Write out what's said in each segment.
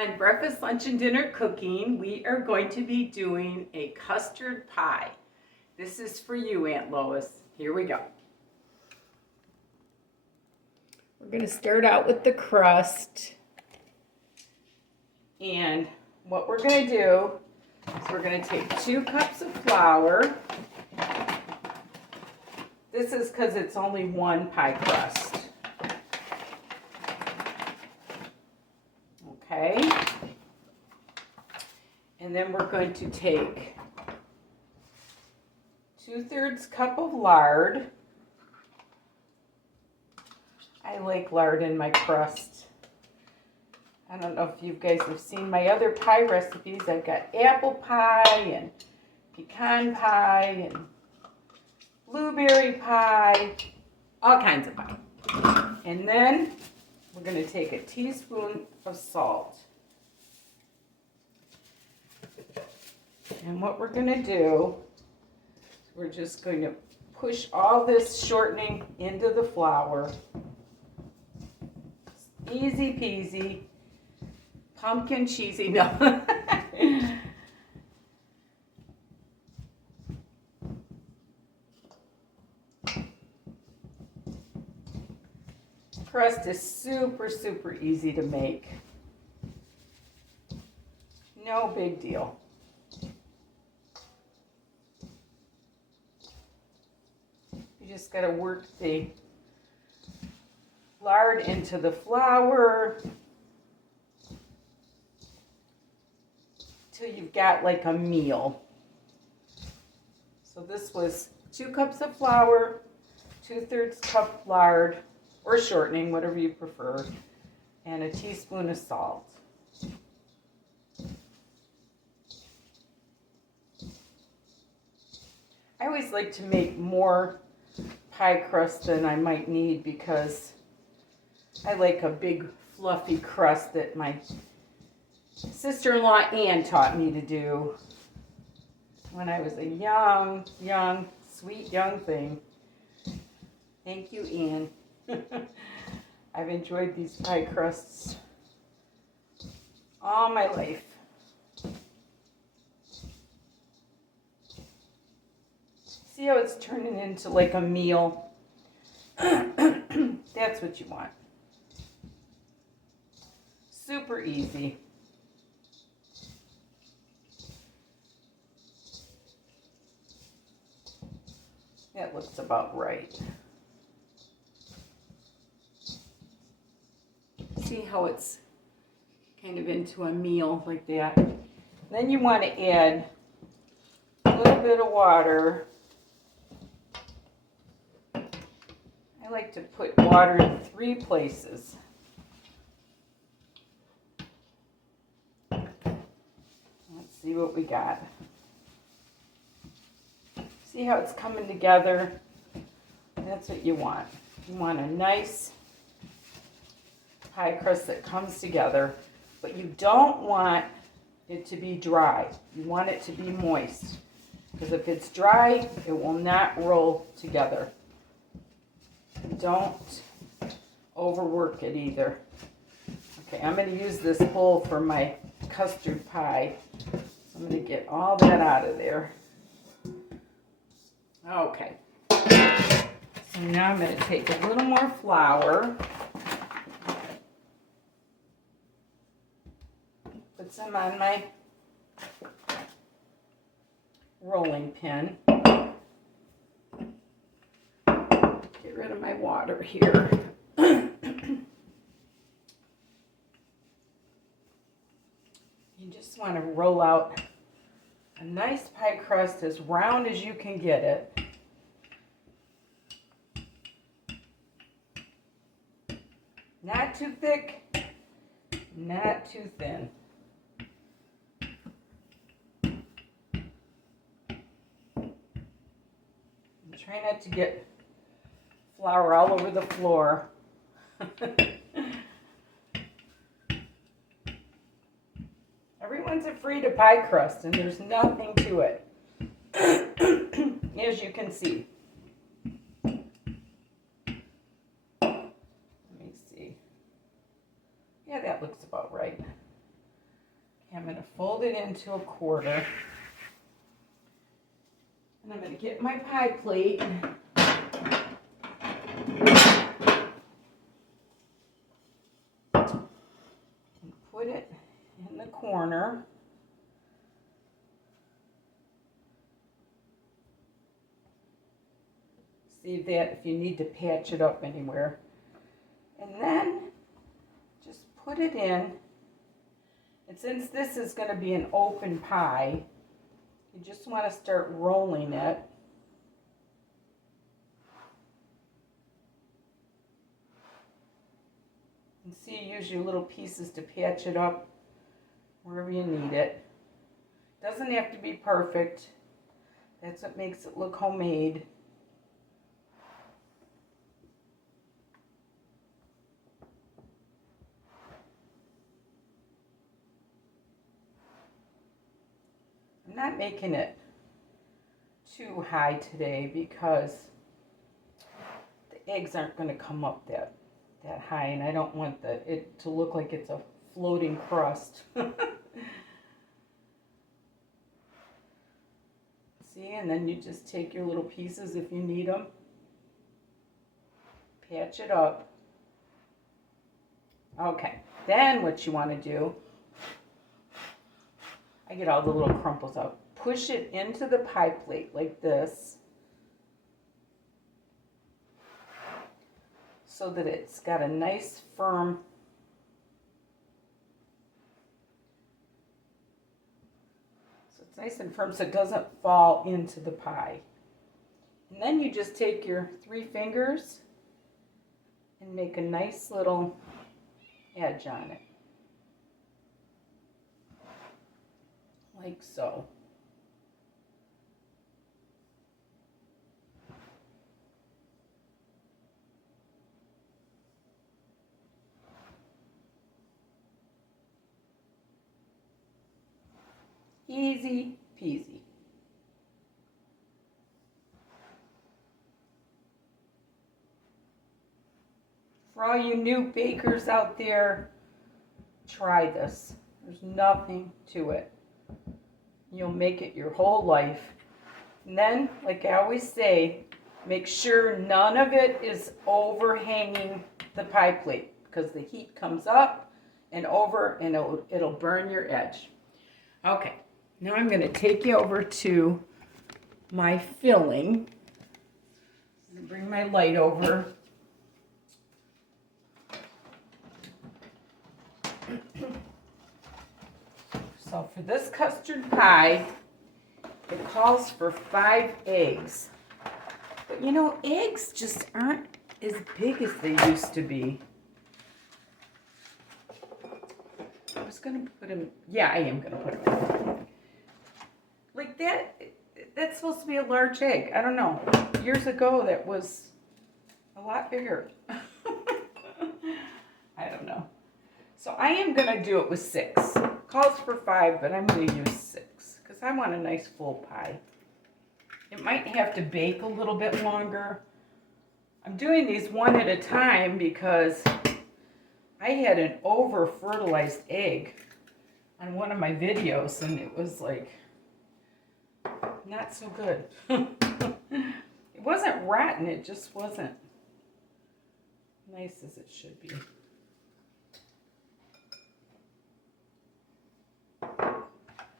On breakfast, lunch, and dinner cooking, we are going to be doing a custard pie. This is for you, Aunt Lois. Here we go. We're going to start out with the crust. And what we're going to do is we're going to take 2 cups of flour. This is because it's only 1 pie crust. Okay, and then we're going to take 2/3 cup of lard. I like lard in my crust. I don't know if you guys have seen my other pie recipes. I've got apple pie and pecan pie and blueberry pie, all kinds of pie. And then we're going to take a teaspoon of salt. And what we're going to do, we're just going to push all this shortening into the flour. Easy peasy, pumpkin cheesy, no. Crust is super easy to make. No big deal. You just got to work the lard into the flour till you've got like a meal. So this was 2 cups of flour, 2/3 cup lard, or shortening, whatever you prefer, and a teaspoon of salt. I always like to make more pie crust than I might need because I like a big fluffy crust that my sister-in-law Ann taught me to do when I was a young, sweet young thing. Thank you, Ann. I've enjoyed these pie crusts all my life. See how it's turning into like a meal? That's what you want. Super easy. That looks about right. See how it's kind of into a meal like that. Then you want to add a little bit of water. I like to put water in 3 places. Let's see what we got. See how it's coming together? That's what you want. You want a nice pie crust that comes together, but you don't want it to be dry. You want it to be moist, because if it's dry, it will not roll together. Don't overwork it either. Okay, I'm going to use this bowl for my custard pie. So I'm going to get all that out of there. Okay. So now I'm going to take a little more flour. Put some on my rolling pin. Get rid of my water here. You just want to roll out a nice pie crust as round as you can get it. Not too thick, not too thin. Try not to get flour all over the floor. Everyone's afraid of pie crust, and there's nothing to it, as you can see. Let me see. Yeah, that looks about right. fold it into a quarter. And I'm going to get my pie plate. And put it in the corner. Save that if you need to patch it up anywhere. And then just put it in. And since this is going to be an open pie, you just want to start rolling it. And see, use your little pieces to patch it up wherever you need it. Doesn't have to be perfect. That's what makes it look homemade. I'm not making it too high today because the eggs aren't going to come up that high, and I don't want it to look like it's a floating crust. See, and then you just take your little pieces if you need them, patch it up. Okay, then what you want to do, I get all the little crumples out. Push it into the pie plate like this so that it's got a nice firm it's nice and firm so it doesn't fall into the pie. And then you just take your 3 fingers and make a nice little edge on it. Like so. Easy peasy. For all you new bakers out there, try this. There's nothing to it. You'll make it your whole life. And then, like I always say, make sure none of it is overhanging the pie plate because the heat comes up and over and it'll burn your edge. Okay, now I'm going to take you over to my filling. I'm going to bring my light over. So for this custard pie, it calls for 5 eggs. But you know, eggs just aren't as big as they used to be. I was going to put them, yeah, I am going to put them in. Like that's supposed to be a large egg. I don't know. Years ago, that was a lot bigger. I don't know. So I am going to do it with 6. Calls for 5, but I'm going to use 6 because I want a nice full pie. It might have to bake a little bit longer. I'm doing these one at a time because I had an over-fertilized egg on one of my videos and it was like not so good. It wasn't rotten, it just wasn't nice as it should be.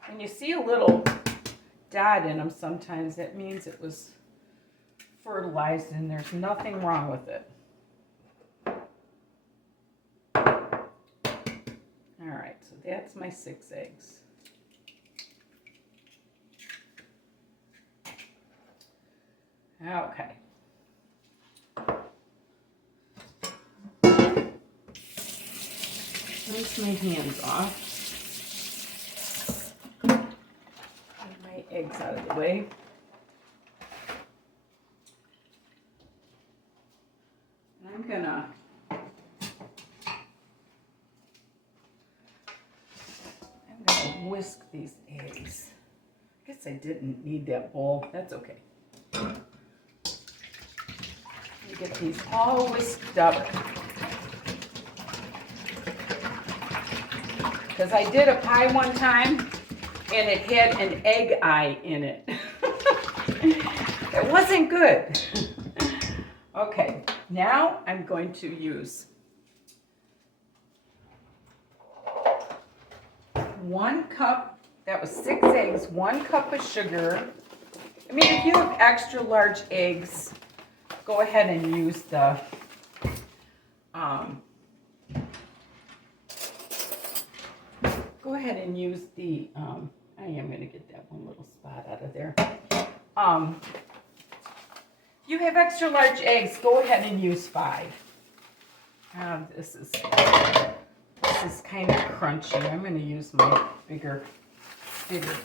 When you see a little dot in them sometimes, that means it was fertilized and there's nothing wrong with it. Alright, so that's my 6 eggs. Okay. Rinse my hands off. Eggs out of the way. And I'm gonna whisk these eggs. I guess I didn't need that bowl. That's okay. You get these all whisked up. because I did a pie one time and it had an egg eye in it. It wasn't good. Okay, now I'm going to use 1 cup, that was 6 eggs, 1 cup of sugar. I mean, if you have extra large eggs, go ahead and use the I am going to get that one little spot out of there. If you have extra large eggs, go ahead and use 5. This is kind of crunchy. I'm going to use my bigger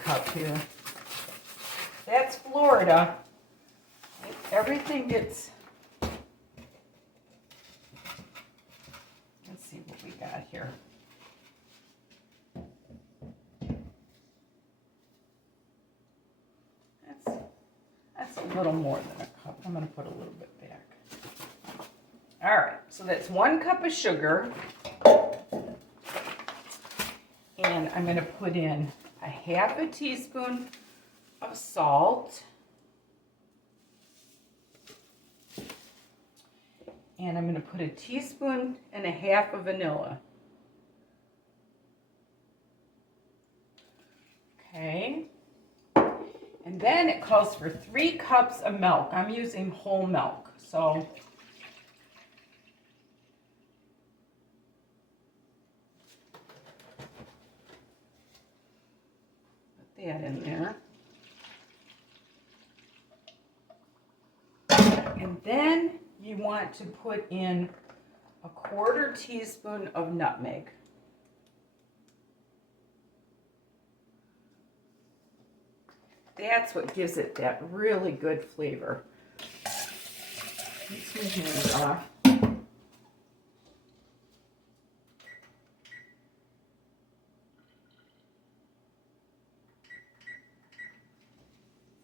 cup here. That's Florida. Everything gets... Let's see what we got here. That's a little more than a cup. I'm going to put a little bit back. All right, so that's 1 cup of sugar. And I'm going to put in a 1/2 teaspoon of salt. And I'm going to put 1.5 teaspoons of vanilla. Okay. And then it calls for 3 cups of milk. I'm using whole milk, so put that in there. And then you want to put in a 1/4 teaspoon of nutmeg. That's what gives it that really good flavor. Let's move hands off.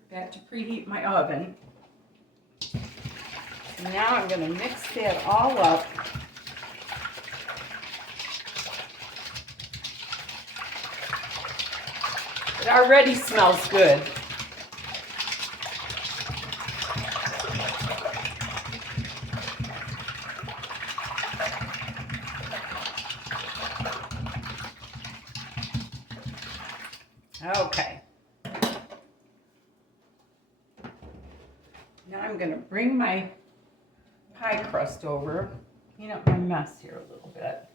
Forgot to preheat my oven. Now I'm going to mix that all up. It already smells good. Okay. Now I'm going to bring my pie crust over, clean up my mess here a little bit.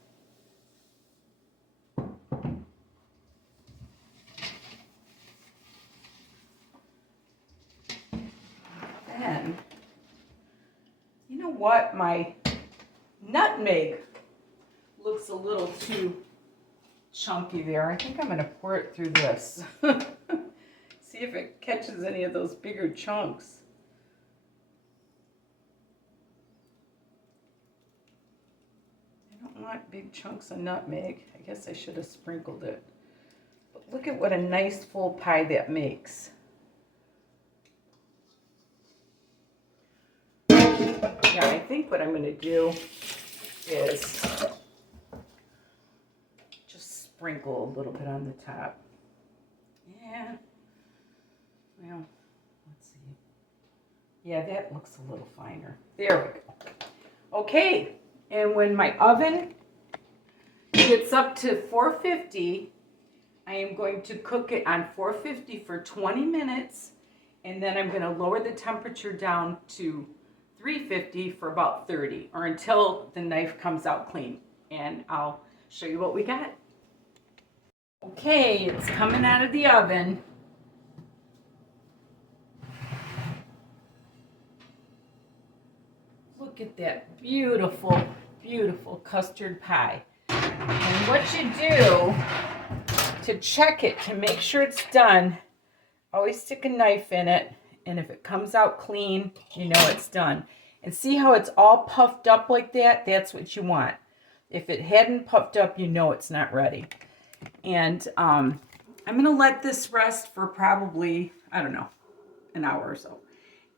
Then, you know what? My nutmeg looks a little too chunky there. I think I'm going to pour it through this. See if it catches any of those bigger chunks. I don't want big chunks of nutmeg. I guess I should have sprinkled it. But look at what a nice full pie that makes. Yeah, I think what I'm going to do is just sprinkle a little bit on the top. Yeah. Well, let's see. Yeah, that looks a little finer. There we go. Okay, and when my oven gets up to 450, I am going to cook it on 450 for 20 minutes, and then I'm going to lower the temperature down to 350 for about 30, or until the knife comes out clean, and I'll show you what we got. Okay, it's coming out of the oven. Look at that beautiful, beautiful custard pie. And what you do to check it, to make sure it's done, always stick a knife in it, and if it comes out clean, you know it's done. And see how it's all puffed up like that? That's what you want. If it hadn't puffed up, you know it's not ready. And I'm going to let this rest for probably, I don't know, an hour or so.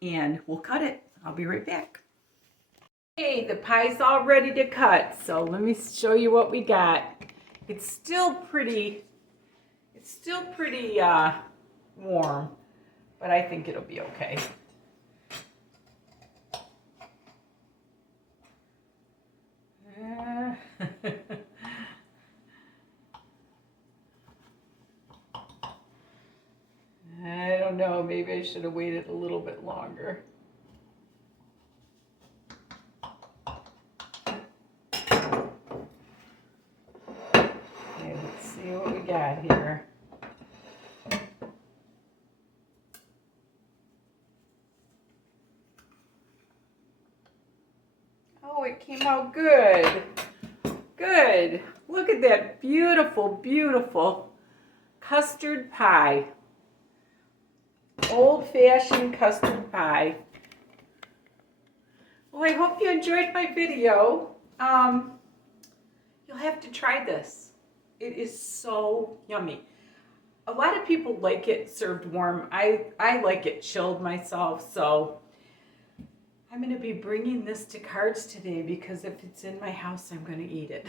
And we'll cut it. I'll be right back. Okay, the pie's all ready to cut. So let me show you what we got. It's still pretty warm, but I think it'll be okay. I don't know, maybe I should have waited a little bit longer. Okay, let's see what we got here. Oh, it came out good. Good. Look at that beautiful, beautiful custard pie. Old-fashioned custard pie. Well, I hope you enjoyed my video. You'll have to try this. It is so yummy. A lot of people like it served warm. I like it chilled myself, so I'm going to be bringing this to Cards today because if it's in my house, I'm going to eat it.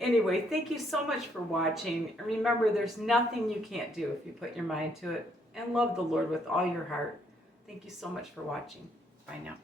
Anyway, thank you so much for watching. Remember, there's nothing you can't do if you put your mind to it. And love the Lord with all your heart. Thank you so much for watching. Bye now.